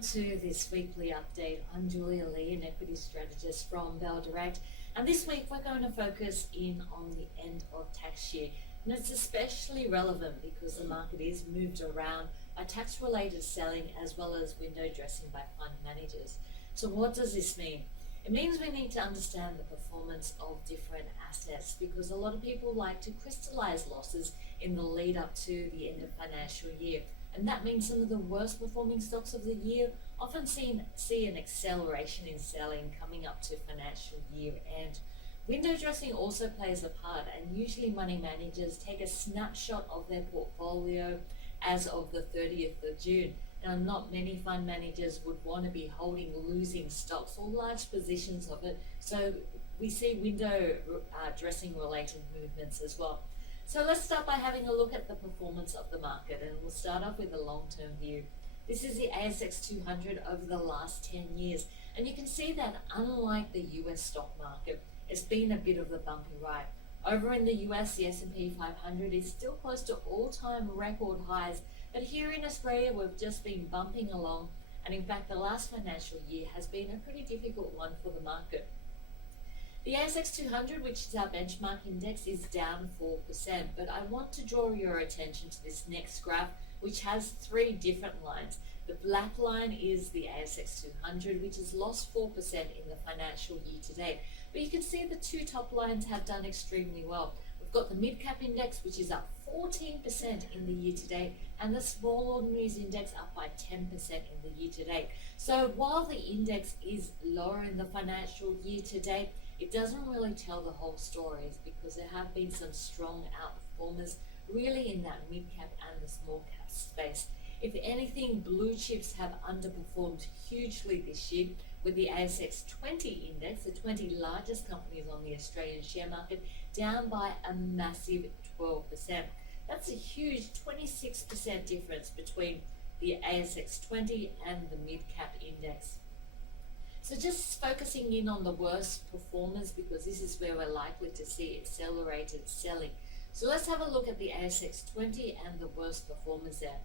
to this weekly update. I'm Julia Lee, an equity strategist from Bell Direct, and this week we're going to focus in on the end of tax year. And it's especially relevant because the market is moved around by tax-related selling as well as window dressing by fund managers. So what does this mean? It means we need to understand the performance of different assets because a lot of people like to crystallize losses in the lead up to the end of financial year. And that means some of the worst performing stocks of the year often see an acceleration in selling coming up to financial year end. Window dressing also plays a part, and usually money managers take a snapshot of their portfolio as of the 30th of June. Now, not many fund managers would want to be holding losing stocks or large positions of it, so we see window dressing related movements as well. So let's start by having a look at the performance of the market, and we'll start off with a long-term view. This is the ASX 200 over the last 10 years, and you can see that unlike the US stock market, it's been a bit of a bumpy ride. Over in the US, the S&P 500 is still close to all-time record highs, but here in Australia, we've just been bumping along, and in fact, the last financial year has been a pretty difficult one for the market. The ASX 200, which is our benchmark index, is down 4%, but I want to draw your attention to this next graph, which has three different lines. The black line is the ASX 200, which has lost 4% in the financial year to date. But you can see the two top lines have done extremely well. We've got the mid-cap index, which is up 14% in the year to date, and the small ordinaries index up by 10% in the year to date. So while the index is lower in the financial year to date, it doesn't really tell the whole story because there have been some strong outperformers really in that mid-cap and the small cap space. If anything, blue chips have underperformed hugely this year, with the ASX 20 index, the 20 largest companies on the Australian share market, down by a massive 12%. That's a huge 26% difference between the ASX 20 and the mid-cap index. So just focusing in on the worst performers because this is where we're likely to see accelerated selling. So let's have a look at the ASX 20 and the worst performers there.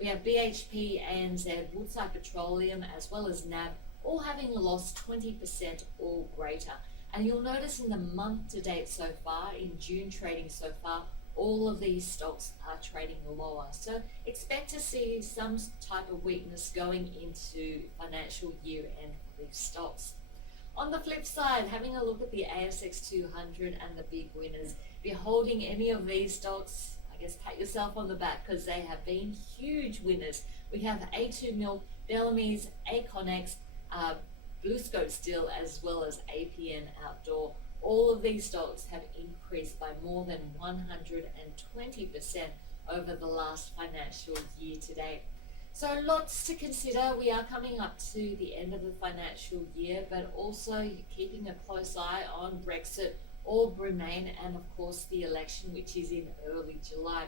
We have BHP, ANZ, Woodside Petroleum, as well as NAB, all having lost 20% or greater. And you'll notice in the month to date so far, in June trading so far, all of these stocks are trading lower. So expect to see some type of weakness going into financial year end for these stocks. On the flip side, having a look at the ASX 200 and the big winners, if you're holding any of these stocks, I guess pat yourself on the back because they have been huge winners. We have A2 Milk, Bellamy's, Aconex, BlueScope Steel, as well as APN Outdoor. All of these stocks have increased by more than 120% over the last financial year to date. So lots to consider. We are coming up to the end of the financial year, but also keeping a close eye on Brexit or Remain, and of course the election, which is in early July.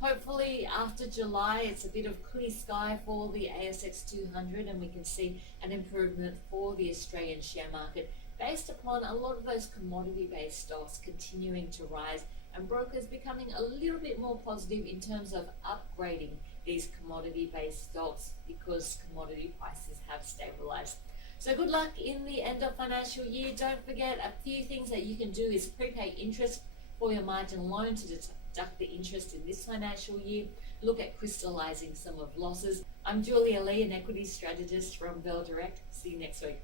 Hopefully after July it's a bit of clear sky for the ASX 200 and we can see an improvement for the Australian share market based upon a lot of those commodity based stocks continuing to rise and brokers becoming a little bit more positive in terms of upgrading these commodity based stocks because commodity prices have stabilized. So good luck in the end of financial year. Don't forget, a few things that you can do is prepay interest for your margin loan to deduct the interest in this financial year. Look at crystallizing some of losses. I'm Julia Lee, an equity strategist from Bell Direct. See you next week.